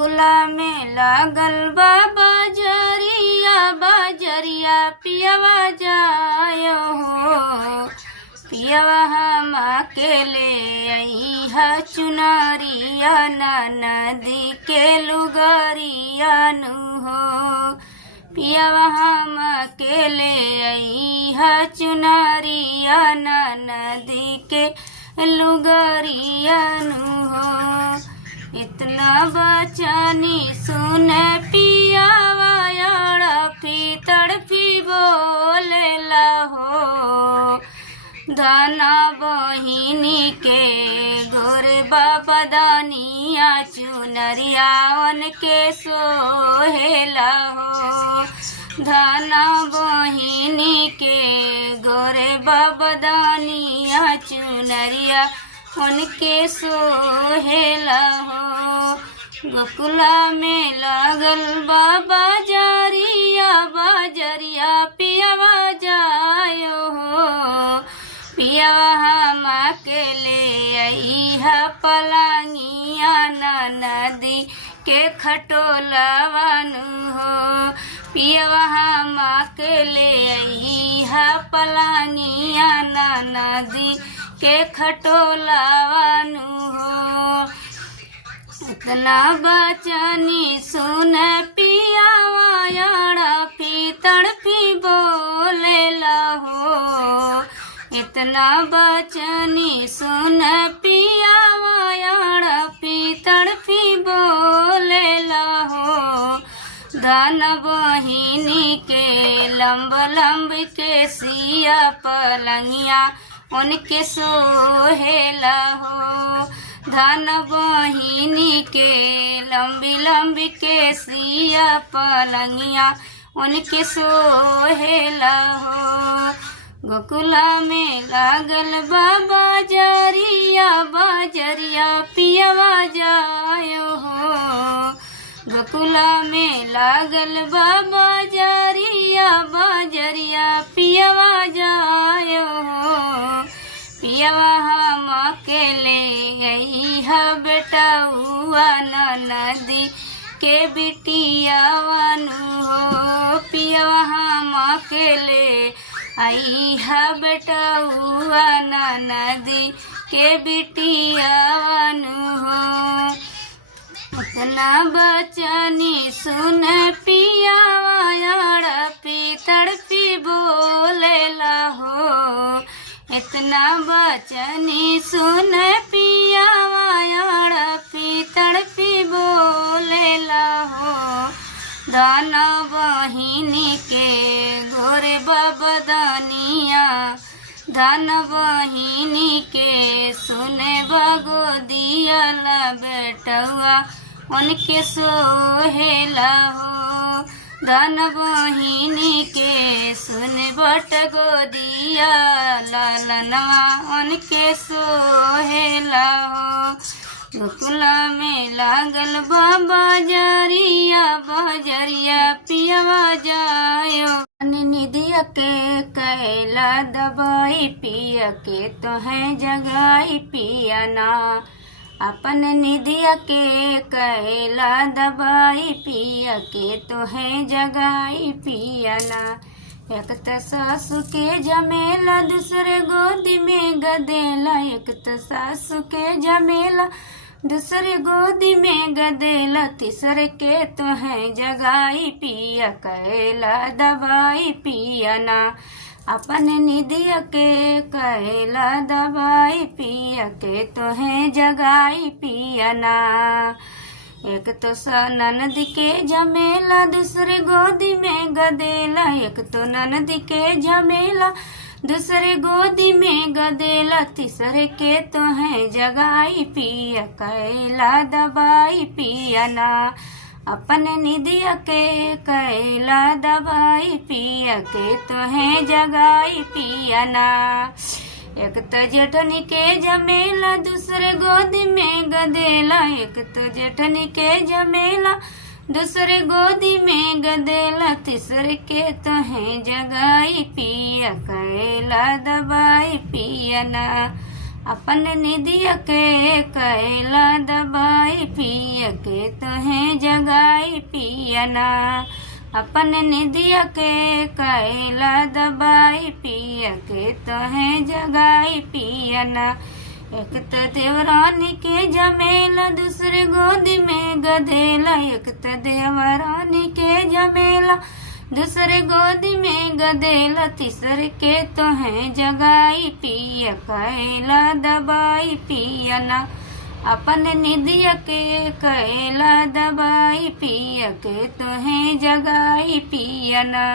गोकुला में लागल बा बाजरिया बाजरिया पियवा जायो हो। पियवा हम अकेले अइहा चुनरिया ना नदी के लुगरिया नु हो। पियवा हम अकेले अइहा चुनरिया ना नदी के लुगरिया नु हो। इतना बचनी सुन पियावा तड़पी तड़पी बोलेला हो। दाना बहिनी के गोरे बाबा दानिया चुनरिया उनके सोहेला हो। धाना बहिनी के गोरे बाबा दानिया चुनरिया उनके सोहेला हो। गोकुला में लागल बाबा जारिया बाजरिया पियवा जायो हो। पियवा हम अकेले अइहा पलांगिया ना नदी के खटोलवानु हो। पियवा हम अकेले अइहा पलांगिया ना नदी के खटोलवानु हो। इतना बचनी सुन पियावा तड़पी तड़पी बोलेला हो। इतना बचनी सुन पियावा तड़पी तड़पी बोलेला हो। दान बहिनी के लंब लंब के सिया पलंगिया उनके सोहेला हो। धन बहिनी के लंबी लंबी के सिया पलंगिया उनके सोहेला हो। गोकुला में लागल बाबा जरिया बाजरिया पियवा जायो हो। गोकुला में लागल बाबा जरिया बाजरिया पियवा जायो हो। पियवा हम अकेले अइहा बेटउआ ना नदी के बिटियावानु हो। पियवा हम अकेले अइहा बेटउआ ना नदी के बिटियावानु हो। उतना बचनी सुन पियावा तड़पी तड़पी बोलेला हो। इतना बचनी सुन पियावा तड़पी तड़पी बोलेला हो। दाना बहिनी के गोरे बाबा दानिया दान बहिनी के सुने बगो दियाला बेटुआ उनके सोहेला हो। दान बहिनी के सुन बट गोदिया लालनवा उनके सोहेला हो। गोकुला में लागल बाबा जरिया बाजरिया पियवा जायो। निधिया के कैला दबाई पिया के तो है जगाई पिया ना। अपन निधिया के कैला दबाई पिया के तो है जगाई पिया ना। एक तो सासु के जमेला दूसरे गोदी में गदेला। एक तो सासु के जमेला दूसरे गोदी में गदेला। तीसरे के तो है जगाई पिया कैला दबाई पिया ना। अपन निधिया के कैला दबाई पिया के तो है जगाई पिया ना। एक तो ननद के जमेला दूसरे गोदी में गदेला। एक तो ननद के जमेला दूसरे गोदी में गदेला। तीसरे के तो है जगाई पिया कैला दबाई पिया ना। अपन निधिया के कैला दबाई पिया के तो है जगाई पिया ना। एक तो जेठनी के जमेला दूसरे गोदी में गदेला। एक तो जेठनी के जमेला दूसरे गोदी में गदेला। तीसरे के तो है जगाई पिया कैला दबाई पिया ना। अपन निदिया के कैला दबाई पिया के तोहे जगाई पियना। अपन निदिया के कैला दबाई पिया के तोहे जगाई पियना। एक त देवरानी के जमेला दूसरे गोदी में गधेला। एक त देवरानी के जमेला दूसरे गोदी में गधेला। तीसरे के तोहे जगाई पिया कैला दबाई पियना। अपन निदिया के कैला दबाई पिया के तोहे जगाई पियना।